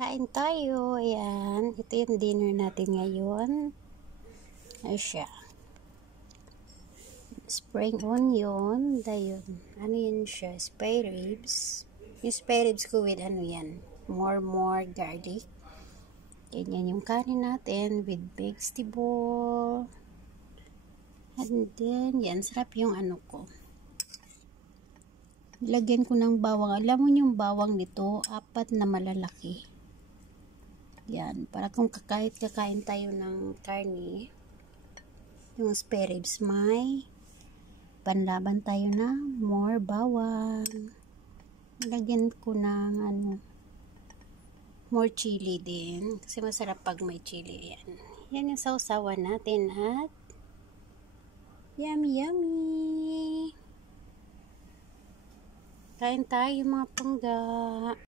Kain tayo. Ayan. Ito yung dinner natin ngayon. Ay siya. Spring onion. Dayon. Ano yun siya? Spare ribs. Yung spare ribs ko with ano yan. More garlic. Ganyan yung kanin natin with vegetable. And then, yan. Sarap yung ano ko. Lagyan ko ng bawang. Alam mo yung bawang nito, 4 na malalaki. Yan, para kung kakain tayo ng karne, yung spare ribs may panlaban tayo na more bawang. Lagyan ko ng ano, more chili din. Kasi masarap pag may chili yan. Yan yung sausawan natin at yummy yummy! Kain tayo mga pangga.